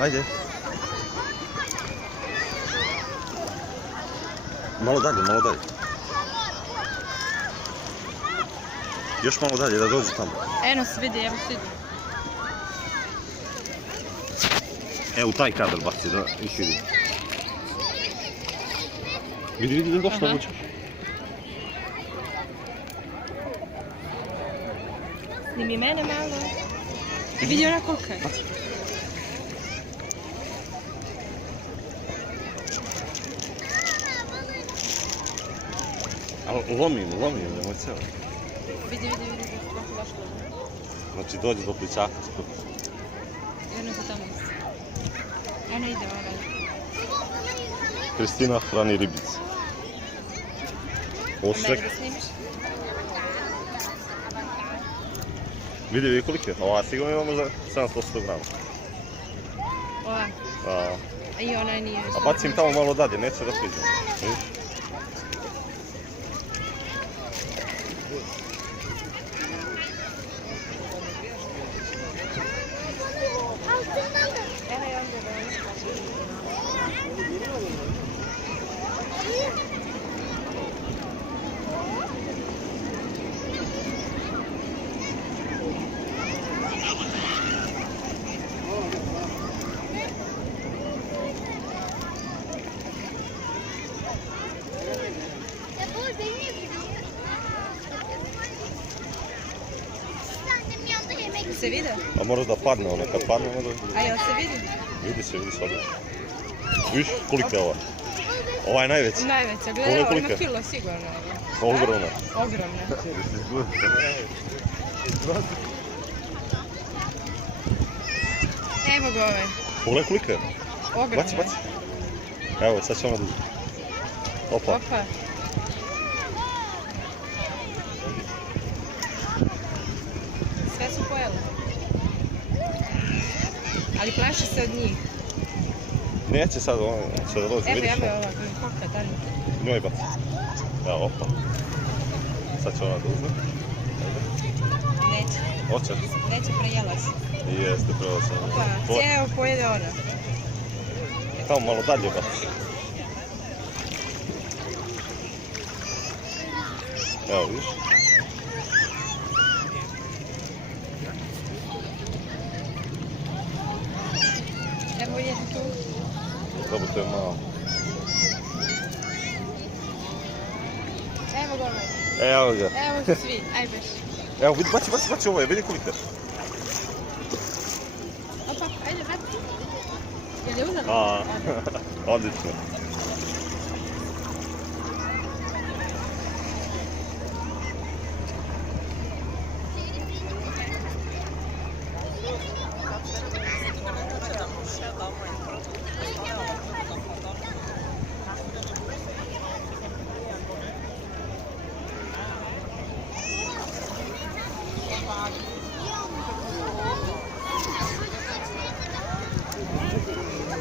Ajde. Malo dalje, malo dalje. Još malo dalje, da dođe tamo. Eno se vidi, evo se vidi. Evo u taj kadar baci, da ih vidi. Vidi, da je došla vuča. Snimi mene malo. Vidi ona kolika je. Lomim, nemoj cijelo. Vidi, kako baš lomi. Znači dođe do pličaka skoro. Eno se tamo misli. Eno ide ovaj. Kristina hrani ribice. Ošek. Mene da snimiš? Vidi koliko je? Ova sigurno ima možda 700 grama. Ova. I onaj nije. A bacim tamo malo dalje, neće da priđe. Vidiš? Se vidi? A moraš da padne ona, kad padne onda... A jel se vidi? Vidi se sad. Viš koliko je ova? Ova je najveća. Najveća, gledaj, ovo ima kilo sigurno. Ogromna. Ogromna. Evo ga ovaj. Pogledaj koliko je. Ogromna. Baci. Evo, sad će ona duže. Opa. Sve su pojele. Ali plaši se od njih. Neće sad, ona će da dođe. Evo, evo je ova, koka, dalje. Njoj baci. Evo, opa. Sad će ona duže. Neće. Hoće? Neće, prejela se. Jeste, prejela se. Opa, cijelo pojede ona. Tamo malo dalje baci. Evo, vidiš? Evo je tu. Dobro, to je malo. Evo ga ovaj. Evo ga. Evo su svi, aj beš. Evo, vidi, baci ovo je, vidi koliko je. Opa, ajde, vrati. Jel je uzela? Odlično.